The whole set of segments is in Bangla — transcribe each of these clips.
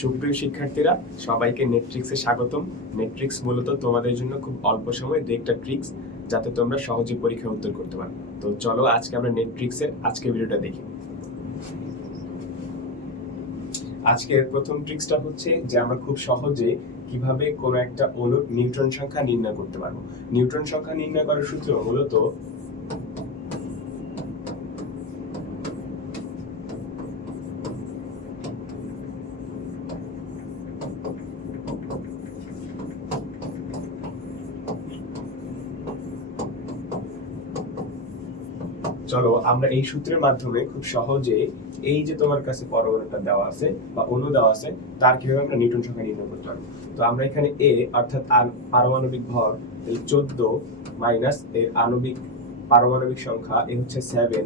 সুপ্রিয় শিক্ষার্থীরা, সবাইকে নেটফ্লিক্সে স্বাগতম। নেটফ্লিক্স মূলত তোমাদের জন্য খুব অল্প সময় দু একটা ট্রিক্স যাতে তোমরা সহজে পরীক্ষা উত্তর করতে পারো। তো চলো আজকে আমরা নেটফ্লিক্সের আজকে ভিডিওটা দেখি। আজকের প্রথম ট্রিক্সটা হচ্ছে যে আমরা খুব সহজে কীভাবে কোনো একটা অণুর নিউট্রন সংখ্যা নির্ণয় করতে পারব। নিউট্রন সংখ্যা নির্ণয় করার সূত্র মূলত চলো, আমরা এই সূত্রের মাধ্যমে খুব সহজে এই যে তোমার কাছে পরমাণুটা দেওয়া আছে বা অণু দেওয়া আছে, তার কীভাবে আমরা নিউটন সংখ্যা নির্ণয় করতে পারব তো আমরা এখানে এ অর্থাৎ আর পারমাণবিক ভর এই চোদ্দ মাইনাস এর আণবিক পারমাণবিক সংখ্যা, এ হচ্ছে সেভেন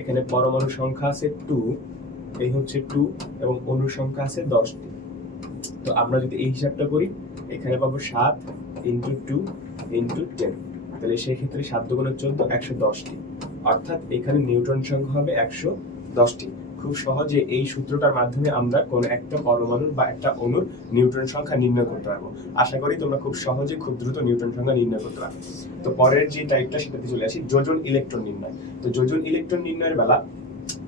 এখানে পরমাণু সংখ্যা আছে টু এই হচ্ছে টু এবং অণুর সংখ্যা আছে দশটি। তো আমরা যদি এই হিসাবটা করি, এখানে পাবো সাত ইন্টু টু ইন্টু টেন তাহলে সেক্ষেত্রে সাত দুগুণে চোদ্দ, একশো দশটি। অর্থাৎ এখানে নিউটন সংখ্যা হবে একশো দশটি। খুব সহজে এই সূত্রটার মাধ্যমে আমরা কোন একটা পরমাণুর বা একটা অণুর নিউট্রন সংখ্যা নির্ণয় করতে পারব। আশা করি তোমরা খুব সহজে, খুব দ্রুত নিউট্রন সংখ্যা নির্ণয় করতে পারবে। তো পরের যে টাইপটা সেটাতে চলে আসি, যোজন ইলেকট্রন নির্ণয়। তো যোজন ইলেকট্রন নির্ণয়ের বেলা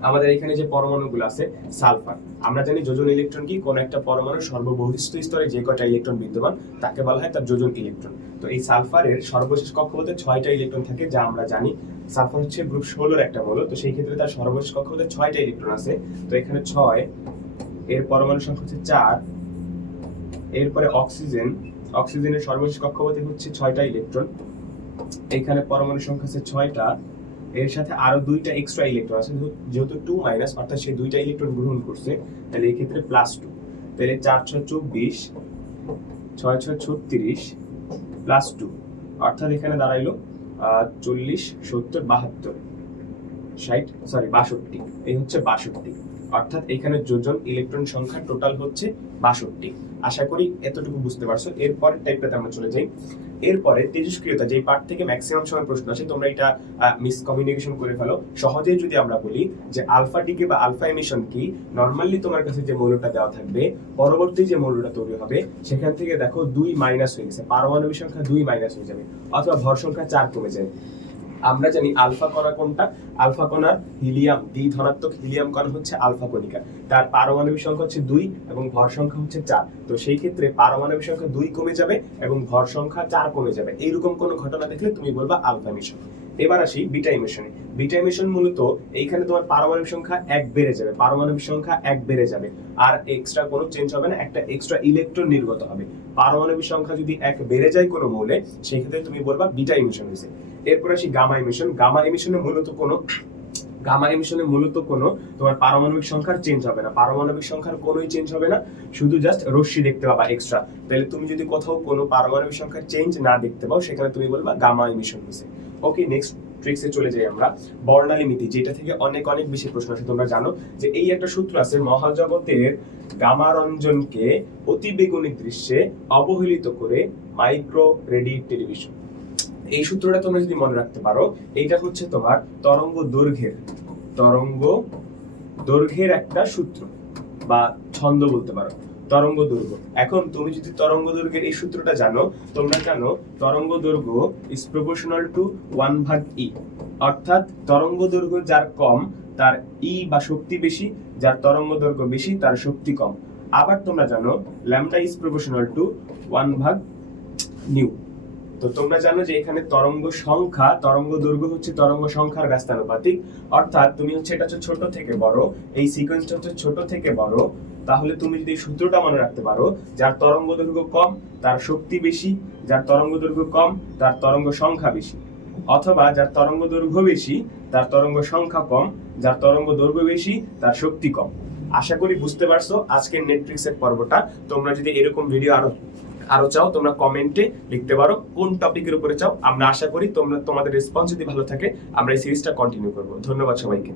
আমাদের এখানে যে পরমাণুগুলো আছে, সালফার। আমরা জানি যোজন ইলেকট্রন কি? কোন একটা পরমাণুর সর্ববহিষ্ঠ স্তরে যে কয়টা ইলেকট্রন বিদ্যমান, তাকে বলা হয় তার যোজন ইলেকট্রন। তো এই সালফারের সর্বশেষ কক্ষপথে ছয়টা ইলেকট্রন থাকে, যা আমরা জানি সালফার হচ্ছে গ্রুপ ষোলোর একটা মৌল তো সেই ক্ষেত্রে তার সর্বশেষ কক্ষপথে ছয়টা ইলেকট্রন আছে। তো এখানে ছয়, এর পরমাণু সংখ্যা হচ্ছে চার, এরপরে অক্সিজেন, অক্সিজেনের সর্বশেষ কক্ষপথে হচ্ছে ছয়টা ইলেকট্রন। এখানে পরমাণু সংখ্যা আছে ছয়টা এর সাথে আরও দুইটা এক্সট্রা ইলেকট্রন আছে। যেহেতু- টু মাইনাস অর্থাৎ সে দুইটা ইলেকট্রন গ্রহণ করছে, তাহলে এই ক্ষেত্রে প্লাস টু তাহলে চার ছয় চব্বিশ, ছয় ছয় ছত্রিশ প্লাস টু অর্থাৎ এখানে দাঁড়াইলো চল্লিশ, সত্তর, বাহাত্তর। ষাট সরি বাষট্টি। এই হচ্ছে বাষট্টি। অর্থাৎ এখানে যোজন ইলেকট্রন সংখ্যা টোটাল হচ্ছে বাষট্টি। আশা করি এতটুকু বুঝতে পারছ। এরপরের টাইপটাতে আমরা চলে যাই। এরপরে তেজস্ক্রিয়তা যে পার্ট থেকে ম্যাক্সিমাম সময় প্রশ্ন আসে, তোমরা এটা মিসকমিউনিকেশন করে ফেলো। সহজেই যদি আমরা বলি যে আলফা ডিকে বা আলফা এমিশন কি নর্মালি তোমার কাছে যে মৌলটা দেওয়া থাকবে, পরবর্তী যে মৌলটা তৈরি হবে, সেখান থেকে দেখো দুই মাইনাস হয়ে গেছে। পারমাণবিক সংখ্যা দুই মাইনাস হয়ে যাবে, অথবা ভর সংখ্যা চার কমে যাবে আমরা জানি আলফা কণা কোনটা? আলফা কণার হিলিয়াম, দ্বি ধনাত্মক হিলিয়াম কণা হচ্ছে আলফা কণিকা। তার পারমাণবিক সংখ্যা হচ্ছে দুই এবং ভর সংখ্যা হচ্ছে চার। তো সেই ক্ষেত্রে পারমাণবিক সংখ্যা দুই কমে যাবে এবং ভর সংখ্যা চার কমে যাবে। এইরকম কোনো ঘটনা দেখলে তুমি বলবা আলফা মিশন এবার আসি বিটা ইমিশনে বিটা ইমিশন মূলত এইখানে তোমার পারমাণবিক সংখ্যা এক বেড়ে যাবে, পারমাণবিক সংখ্যা এক বেড়ে যাবে। আর এক্সট্রা কোনো চেঞ্জ হবে না, একটা এক্সট্রা ইলেকট্রন নির্গত হবে। পারমাণবিক সংখ্যা যদি এক বেড়ে যায় কোনো মৌলে, সেই ক্ষেত্রে তুমি বলবা বিটা ইমিশন হয়েছে। এরপর আসি গামা এমিশন গামা এমিশনে মূলত কোনো, গামা এমিশনে মূলত কোনো তোমার পারমাণবিক সংখ্যার চেঞ্জ হবে না। পারমাণবিক সংখ্যার কোনোই চেঞ্জ হবে না, শুধু জাস্ট রশ্মি দেখতে পাবা এক্সট্রা তাহলে তুমি যদি কোথাও কোনো পারমাণবিক সংখ্যার চেঞ্জ না দেখতে পাও, সেখানে তুমি বলবা গামা এমিশন হয়েছে। ওকে নেক্সট ট্রিক্সে চলে যাই আমরা। বর্ণালী মিতি যেটা থেকে অনেক অনেক বেশি প্রশ্ন আসে, তোমরা জানো যে এই একটা সূত্র আছে, মহাজগতের গামা রঞ্জনকে অতিবেগুনি দৃশ্যে অবহেলিত করে মাইক্রো রেডি টেলিভিশন এই সূত্রটা তোমরা যদি মনে রাখতে পারো, এইটা হচ্ছে তোমার তরঙ্গ দৈর্ঘ্যের তরঙ্গ দৈর্ঘ্যের একটা সূত্র বা ছন্দ বলতে পারো, তরঙ্গ দৈর্ঘ্য। এখন তুমি যদি তরঙ্গ দৈর্ঘ্যের এই সূত্রটা জানো, তোমরা জানো তরঙ্গ দৈর্ঘ্য ইজ প্রপোর্শনাল টু ওয়ান ভাগ ই অর্থাৎ তরঙ্গ দৈর্ঘ্য যার কম, তার ই বা শক্তি বেশি, যার তরঙ্গ দৈর্ঘ্য বেশি, তার শক্তি কম। আবার তোমরা জানো lambda is proportional to one ভাগ তো তোমরা জানো যে এখানে তরঙ্গ সংখ্যা, তরঙ্গ দৈর্ঘ্য হচ্ছে তরঙ্গ সংখ্যার ব্যস্তানুপাতিক অর্থাৎ তুমি হচ্ছে এটা হচ্ছে ছোট থেকে বড়, এই সিকোয়েন্সটা হচ্ছে ছোট থেকে বড়। তাহলে তুমি যদি সূত্রটা মনে রাখতে পারো, যার তরঙ্গ দৈর্ঘ্য কম, তার শক্তি বেশি, যার তরঙ্গ দৈর্ঘ্য কম, তার তরঙ্গ সংখ্যা বেশি। অথবা যার তরঙ্গ দৈর্ঘ্য বেশি, তার তরঙ্গ সংখ্যা কম, যার তরঙ্গ দৈর্ঘ্য বেশি, তার শক্তি কম। আশা করি বুঝতে পারছ আজকের নেটফ্লিক্সের পর্বটা। তোমরা যদি এরকম ভিডিও আরও আরও চাও, তোমরা কমেন্টে লিখতে পারো কোন টপিকের উপরে চাও। আমরা আশা করি তোমরা, তোমাদের রেসপন্স যদি ভালো থাকে, আমরা এই সিরিজটা কন্টিনিউ করব। ধন্যবাদ সবাইকে।